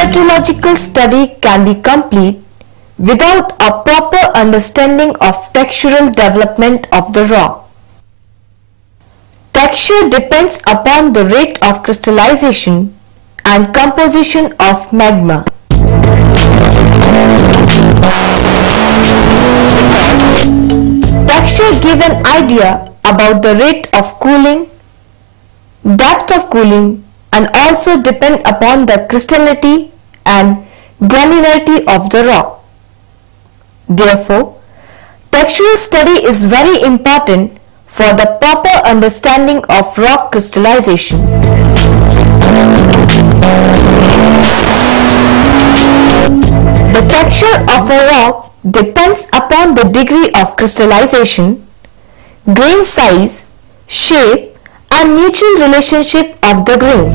meteorological study can be complete without a proper understanding of textural development of the rock. Texture depends upon the rate of crystallization and composition of magma. Texture gives an idea about the rate of cooling, depth of cooling, and also depend upon the crystallinity and granularity of the rock. Therefore, textural study is very important for the proper understanding of rock crystallization. The texture of a rock depends upon the degree of crystallization, grain size, shape, and mutual relationship of the grains.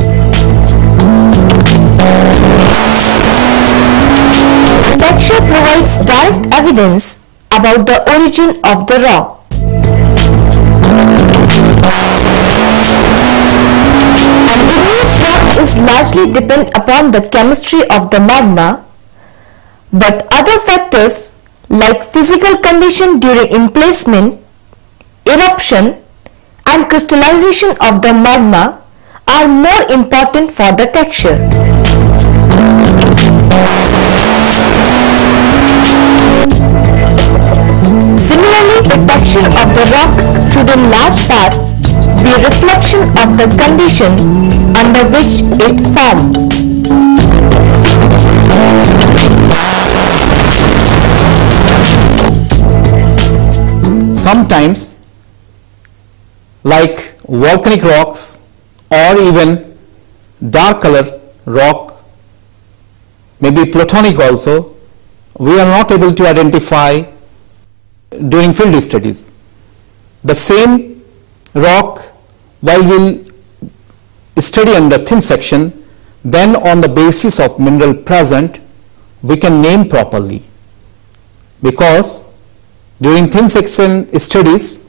Texture provides direct evidence about the origin of the rock. An igneous rock is largely dependent upon the chemistry of the magma, but other factors like physical condition during emplacement, eruption, and crystallization of the magma are more important for the texture. Similarly, the texture of the rock should in large part be a reflection of the condition under which it formed. Sometimes, like volcanic rocks or even dark color rock, maybe plutonic also, we are not able to identify during field studies. The same rock, while we'll study under thin section, then on the basis of mineral present, we can name properly, because during thin section studies,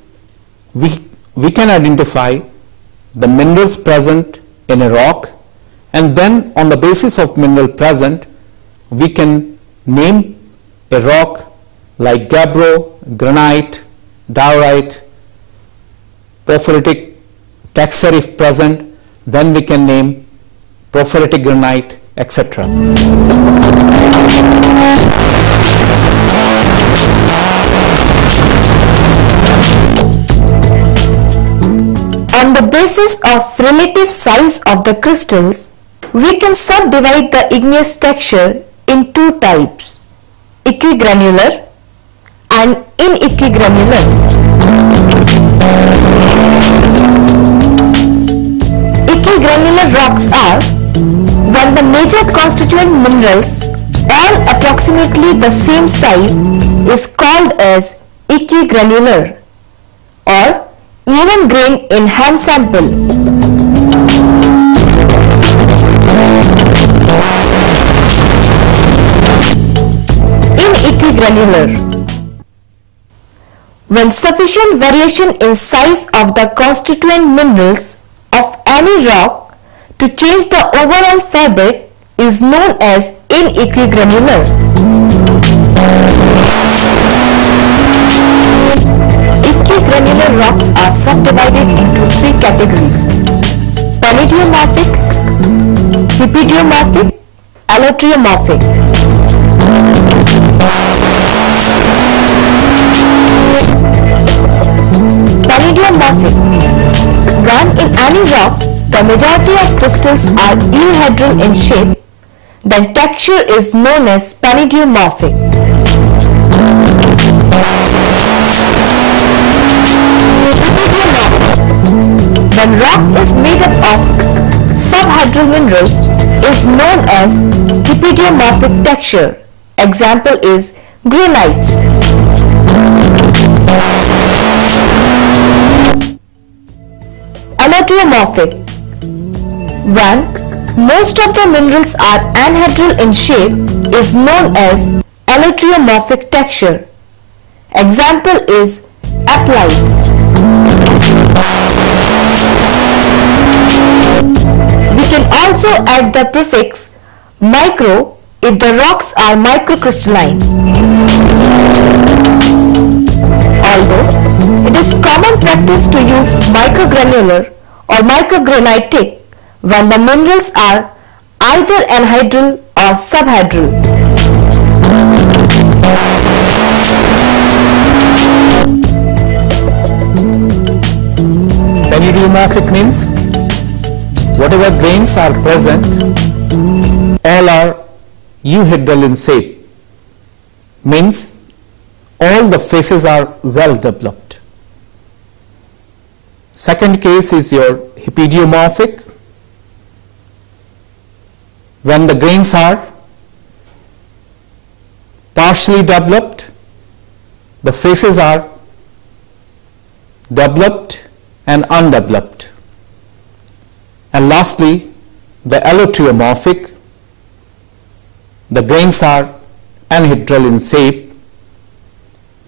we can identify the minerals present in a rock, and then on the basis of mineral present, we can name a rock like gabbro, granite, diorite, porphyritic texture if present, then we can name porphyritic granite, etc. On the basis of relative size of the crystals, we can subdivide the igneous texture in two types, equigranular and inequigranular. Equigranular rocks are when the major constituent minerals, all approximately the same size, is called as equigranular, or even grain in hand sample. Inequigranular. When sufficient variation in size of the constituent minerals of any rock to change the overall fabric is known as inequigranular. Equigranular rocks are subdivided into three categories: palladiomorphic, hippediomorphic, allotriomorphic. Palladiomorphic. When in any rock the majority of crystals are euhedral in shape, then texture is known as palladiomorphic. When rock is made up of subhedral minerals, is known as hippediomorphic texture. Example is granites. Allotriomorphic. When most of the minerals are anhedral in shape, is known as allotriomorphic texture. Example is apatite. We can also add the prefix micro if the rocks are microcrystalline. Although it is common practice to use microgranular or microgranitic when the minerals are either anhydral or subhydral. Vanadiumorphic means whatever grains are present, all are euhedral in shape, means all the faces are well developed. Second case is your hepediomorphic, when the grains are partially developed, the faces are developed and undeveloped. And lastly, the allotriomorphic, the grains are anhedral in shape,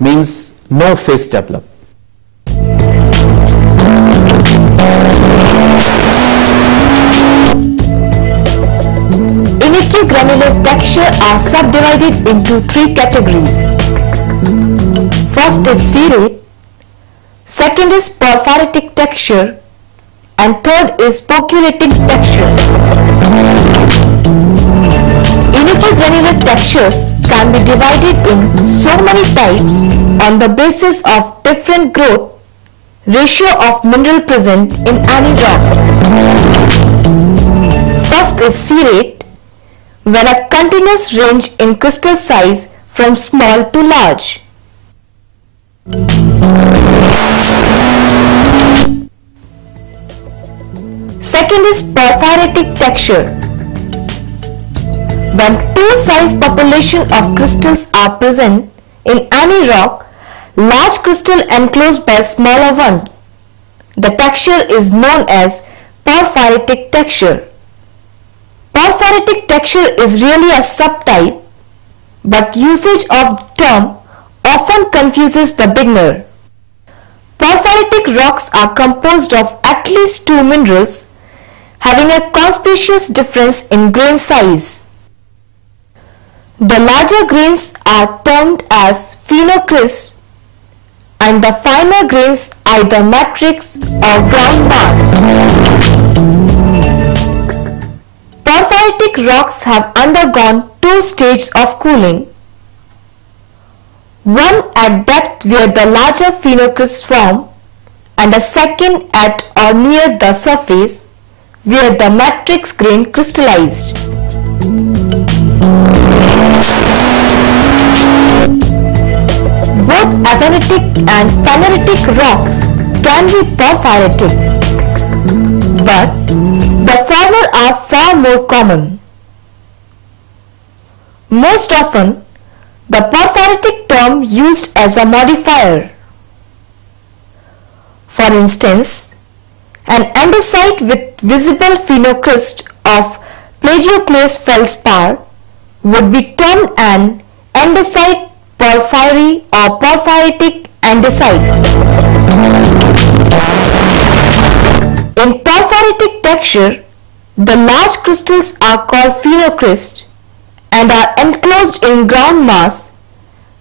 means no face developed. Granular texture are subdivided into three categories. First is serate, second is porphyritic texture, and third is percolating texture. Unigranular textures can be divided in so many types on the basis of different growth ratio of mineral present in any rock. First is serate, when a continuous range in crystal size from small to large. Second is porphyritic texture, when two size population of crystals are present in any rock, large crystal enclosed by smaller one. The texture is known as porphyritic texture. Porphyritic texture is really a subtype, but usage of term often confuses the beginner. Porphyritic rocks are composed of at least two minerals having a conspicuous difference in grain size. The larger grains are termed as phenocryst and the finer grains either matrix or ground mass. Porphyritic rocks have undergone two stages of cooling, one at depth where the larger phenocrysts form and a second at or near the surface where the matrix grain crystallized. Both aphanitic and phaneritic rocks can be porphyritic, but the former are far more common. Most often, the porphyritic term used as a modifier. For instance, an andesite with visible phenocryst of plagioclase feldspar would be termed an andesite porphyry or porphyritic andesite. In porphyritic texture, the large crystals are called phenocryst and are enclosed in ground mass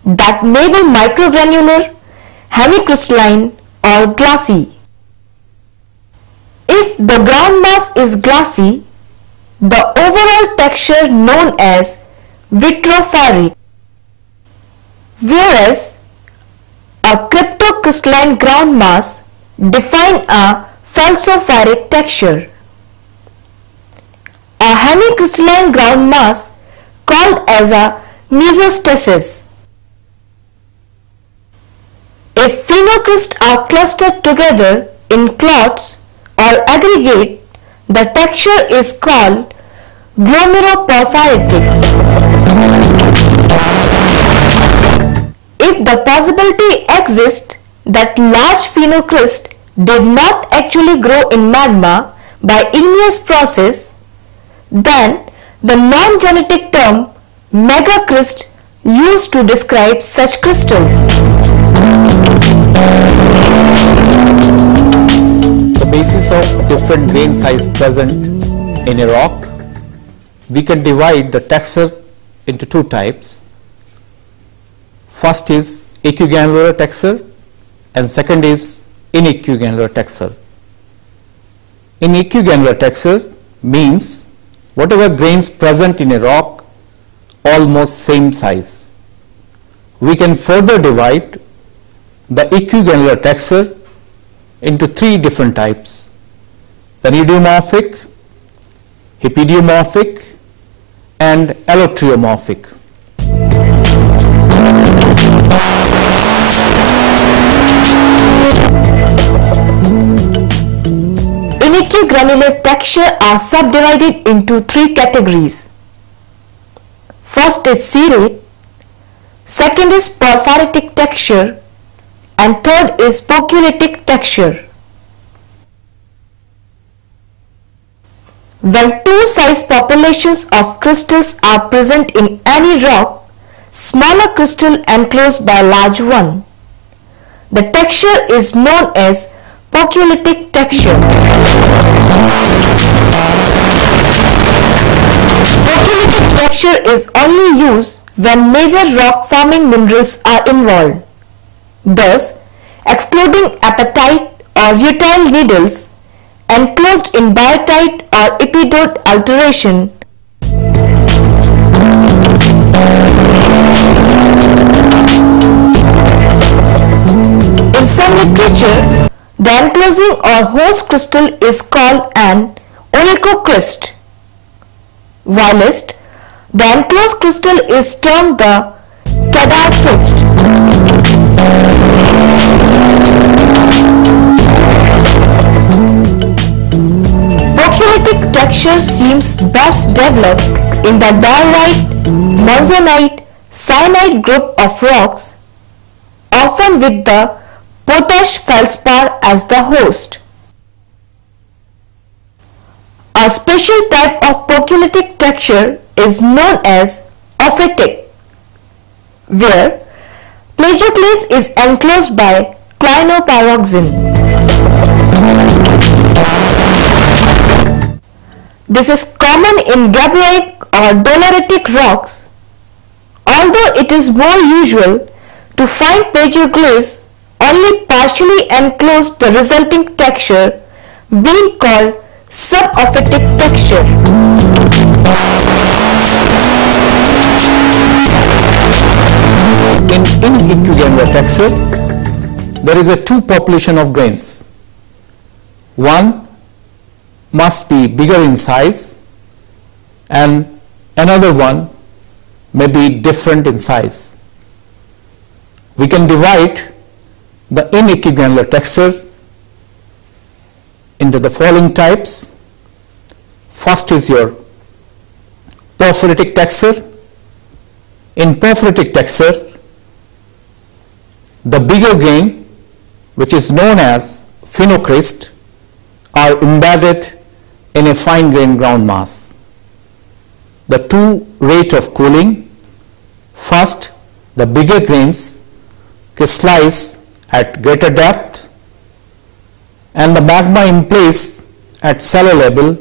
that may be microgranular, hemicrystalline or glassy. If the ground mass is glassy, the overall texture known as vitrophyric, whereas a cryptocrystalline ground mass define a felsophoric texture. A hemicrystalline ground mass called as a mesostasis. If phenocrysts are clustered together in clots or aggregate, the texture is called glomeroporphyritic. If the possibility exists that large phenocryst did not actually grow in magma by igneous process, then the non-genetic term megacryst used to describe such crystals. The basis of different grain size present in a rock we can divide the texture into two types. First is equigranular texture and second is inequigranular texture. In equigranular texture means whatever grains present in a rock almost same size. We can further divide the equigranular texture into three different types: conidiomorphic, hippediomorphic and allotriomorphic. Inequigranular texture are subdivided into three categories. First is serrate, second is porphyritic texture, and third is polyclitic texture. When two size populations of crystals are present in any rock, smaller crystal enclosed by large one, the texture is known as polyclitic texture. Polyclitic texture is only used when major rock forming minerals are involved. Thus, excluding apatite or rutile needles enclosed in biotite or epidote alteration, in some literature, the enclosing or host crystal is called an oecocryst, whilst the enclosed crystal is termed the cadavercryst. Polyclitic texture seems best developed in the diorite, monzonite, syenite group of rocks, often with the potash feldspar as the host. A special type of polyclitic texture is known as ophitic, where plagioclase is enclosed by clinopyroxene. This is common in gabbroic or doleritic rocks, although it is more usual to find plagioclase only partially enclosed, the resulting texture being called subophitic texture. In inequigranular texture, there is a two population of grains. One must be bigger in size and another one may be different in size. We can divide the inequigranular texture into the following types. First is your porphyritic texture. In porphyritic texture, the bigger grain, which is known as phenocryst, are embedded in a fine grained ground mass. The two rate of cooling: first, the bigger grains crystallize at greater depth and the magma in place at shallow level,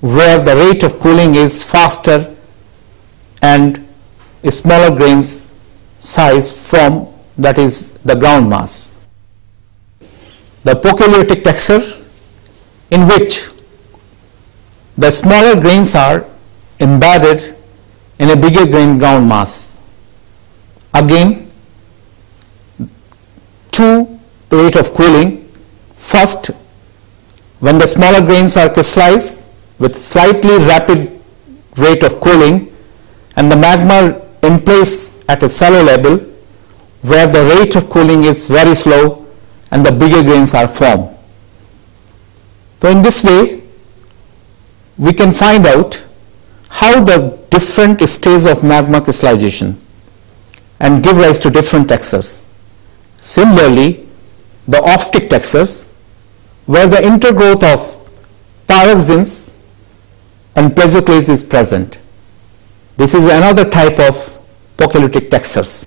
where the rate of cooling is faster and smaller grains size from, that is, the ground mass. The polyclitic texture, in which the smaller grains are embedded in a bigger grain ground mass. Again, two rate of cooling: first, when the smaller grains are crystallized with slightly rapid rate of cooling and the magma in place at a shallow level, where the rate of cooling is very slow and the bigger grains are formed. So in this way, we can find out how the different stages of magma crystallization and give rise to different textures. Similarly, the ophitic textures, where the intergrowth of pyroxenes and plagioclase is present. This is another type of polyclitic textures.